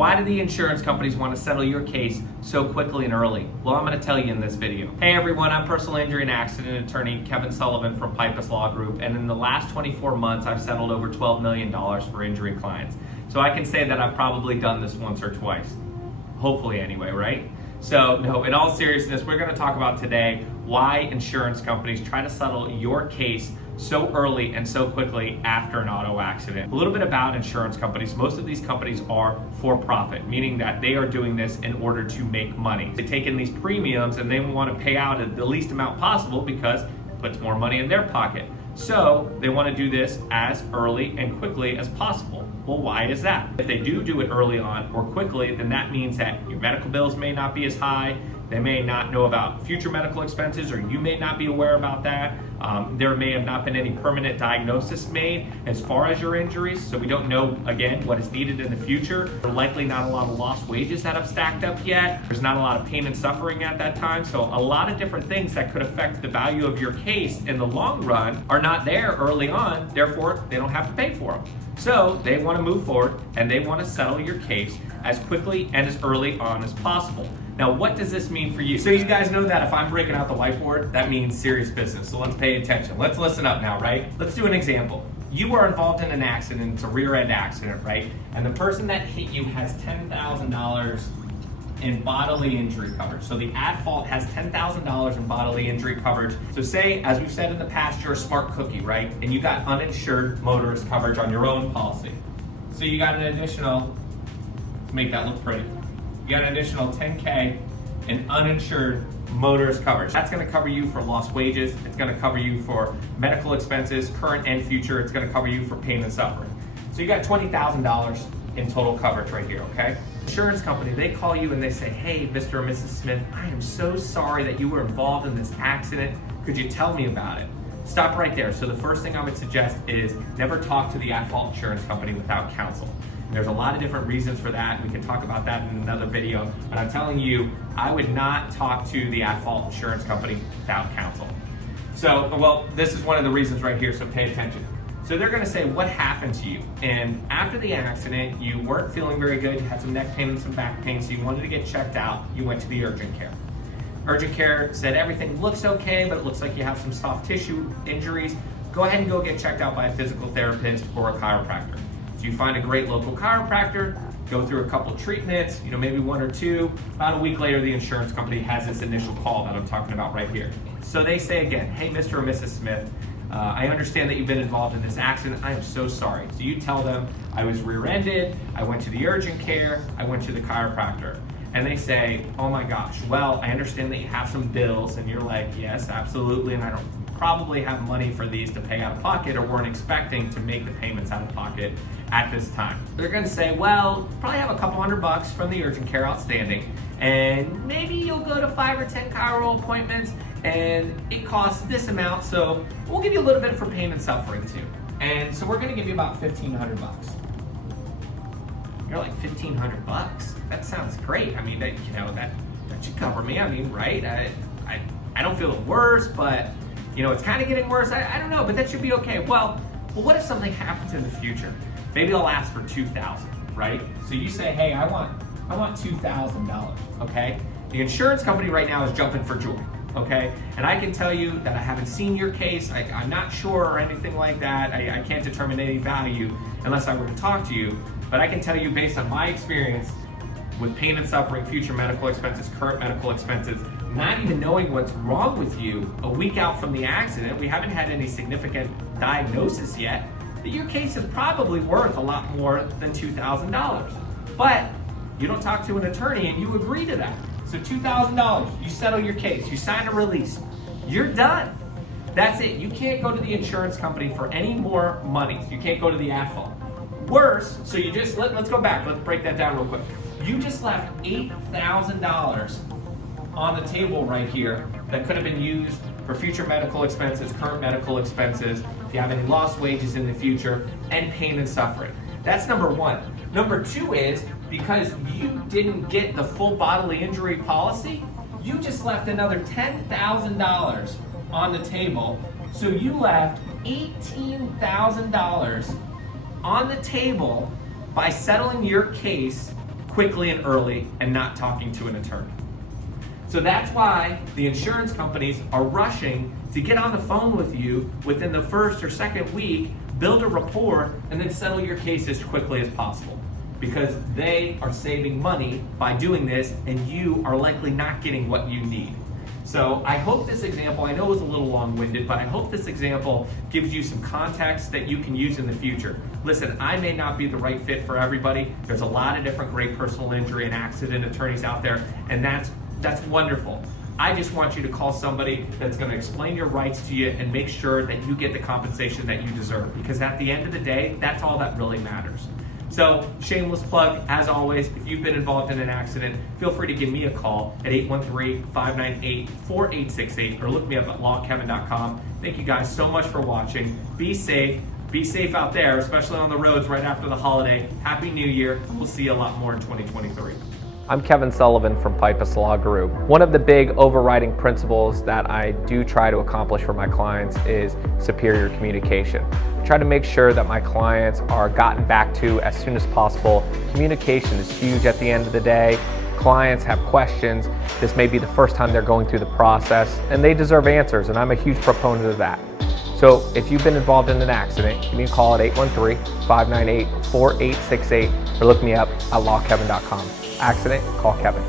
Why do the insurance companies want to settle your case so quickly and early? Well, I'm going to tell you in this video. Hey everyone, I'm personal injury and accident attorney Kevin Sullivan from Pipas Law Group, and in the last 24 months, I've settled over $12 million for injury clients. So I can say that I've probably done this once or twice. Hopefully anyway, right? So no, in all seriousness, we're going to talk about today why insurance companies try to settle your case so early and so quickly after an auto accident. A little bit about insurance companies. Most of these companies are for profit, meaning that they are doing this in order to make money. They take in these premiums and they want to pay out the least amount possible because it puts more money in their pocket. So they want to do this as early and quickly as possible. Well, why is that? If they do it early on or quickly, then that means that your medical bills may not be as high. They may not know about future medical expenses, or you may not be aware about that. There may have not been any permanent diagnosis made as far as your injuries, so we don't know, again, what is needed in the future. There are likely not a lot of lost wages that have stacked up yet. There's not a lot of pain and suffering at that time, so a lot of different things that could affect the value of your case in the long run are not there early on, therefore they don't have to pay for them. So they want to move forward and they want to settle your case as quickly and as early on as possible. Now, what does this mean for you? So you guys know that if I'm breaking out the whiteboard, that means serious business. So let's pay attention. Let's listen up now, right? Let's do an example. You were involved in an accident, it's a rear end accident, right? And the person that hit you has $10,000 in bodily injury coverage. So the at fault has $10,000 in bodily injury coverage. So say, as we've said in the past, you're a smart cookie, right? And you got uninsured motorist coverage on your own policy. So you got an additional, to make that look pretty, you got an additional $10K in uninsured motorist coverage. That's gonna cover you for lost wages. It's gonna cover you for medical expenses, current and future. It's gonna cover you for pain and suffering. So you got $20,000 in total coverage right here, okay? Insurance company, they call you and they say, hey, Mr. or Mrs. Smith, I am so sorry that you were involved in this accident. Could you tell me about it? Stop right there. So the first thing I would suggest is never talk to the at-fault insurance company without counsel. And there's a lot of different reasons for that. We can talk about that in another video, but I'm telling you, I would not talk to the at-fault insurance company without counsel. So, well, this is one of the reasons right here, so pay attention. So they're gonna say, what happened to you? And after the accident, you weren't feeling very good, you had some neck pain and some back pain, so you wanted to get checked out, you went to the urgent care. Urgent care said everything looks okay, but it looks like you have some soft tissue injuries. Go ahead and go get checked out by a physical therapist or a chiropractor. So you find a great local chiropractor, go through a couple treatments, maybe one or two. About a week later, the insurance company has this initial call that I'm talking about right here. So they say again, hey, Mr. or Mrs. Smith, I understand that you've been involved in this accident. I am so sorry. So you tell them, I was rear-ended, I went to the urgent care, I went to the chiropractor. And they say, oh my gosh, well, I understand that you have some bills. And you're like, yes, absolutely. And I don't probably have money for these to pay out of pocket, or weren't expecting to make the payments out of pocket at this time. They're gonna say, well, probably have a couple $100 from the urgent care outstanding. And maybe you'll go to 5 or 10 chiro appointments and it costs this amount, so we'll give you a little bit for pain and suffering too. And so we're gonna give you about $1,500. You're like, $1,500? That sounds great. I mean, that should cover me. I mean, right? I don't feel the worst, but it's kind of getting worse. I don't know, but that should be okay. Well, what if something happens in the future? Maybe I'll ask for $2,000, right? So you say, hey, I want $2,000, okay? The insurance company right now is jumping for joy, okay? And I can tell you that I haven't seen your case. I'm not sure or anything like that. I can't determine any value unless I were to talk to you. But I can tell you based on my experience with pain and suffering, future medical expenses, current medical expenses, not even knowing what's wrong with you a week out from the accident, we haven't had any significant diagnosis yet, that your case is probably worth a lot more than $2,000. But you don't talk to an attorney and you agree to that. So $2,000, you settle your case, you sign a release, you're done. That's it. You can't go to the insurance company for any more money. You can't go to the at-fault. Worse, so you just, let's go back, let's break that down real quick. You just left $8,000 on the table right here that could have been used for future medical expenses, current medical expenses, if you have any lost wages in the future, and pain and suffering. That's number one. Number two is, because you didn't get the full bodily injury policy, you just left another $10,000 on the table. So you left $18,000 on the table by settling your case quickly and early and not talking to an attorney. So that's why the insurance companies are rushing to get on the phone with you within the first or second week, build a rapport, and then settle your case as quickly as possible. Because they are saving money by doing this, and you are likely not getting what you need. So I hope this example, I know it was a little long-winded, but I hope this example gives you some context that you can use in the future. Listen, I may not be the right fit for everybody. There's a lot of different great personal injury and accident attorneys out there, and that's wonderful. I just want you to call somebody that's going to explain your rights to you and make sure that you get the compensation that you deserve, because at the end of the day, that's all that really matters. So, shameless plug, as always, if you've been involved in an accident, feel free to give me a call at 813-598-4868 or look me up at lawkevin.com. Thank you guys so much for watching. Be safe out there, especially on the roads right after the holiday. Happy New Year, and we'll see you a lot more in 2023. I'm Kevin Sullivan from Pipas Law Group. One of the big overriding principles that I do try to accomplish for my clients is superior communication. I try to make sure that my clients are gotten back to as soon as possible. Communication is huge at the end of the day. Clients have questions. This may be the first time they're going through the process, and they deserve answers, and I'm a huge proponent of that. So if you've been involved in an accident, give me a call at 813-598-4868 or look me up at lawkevin.com. Accident, call Kevin.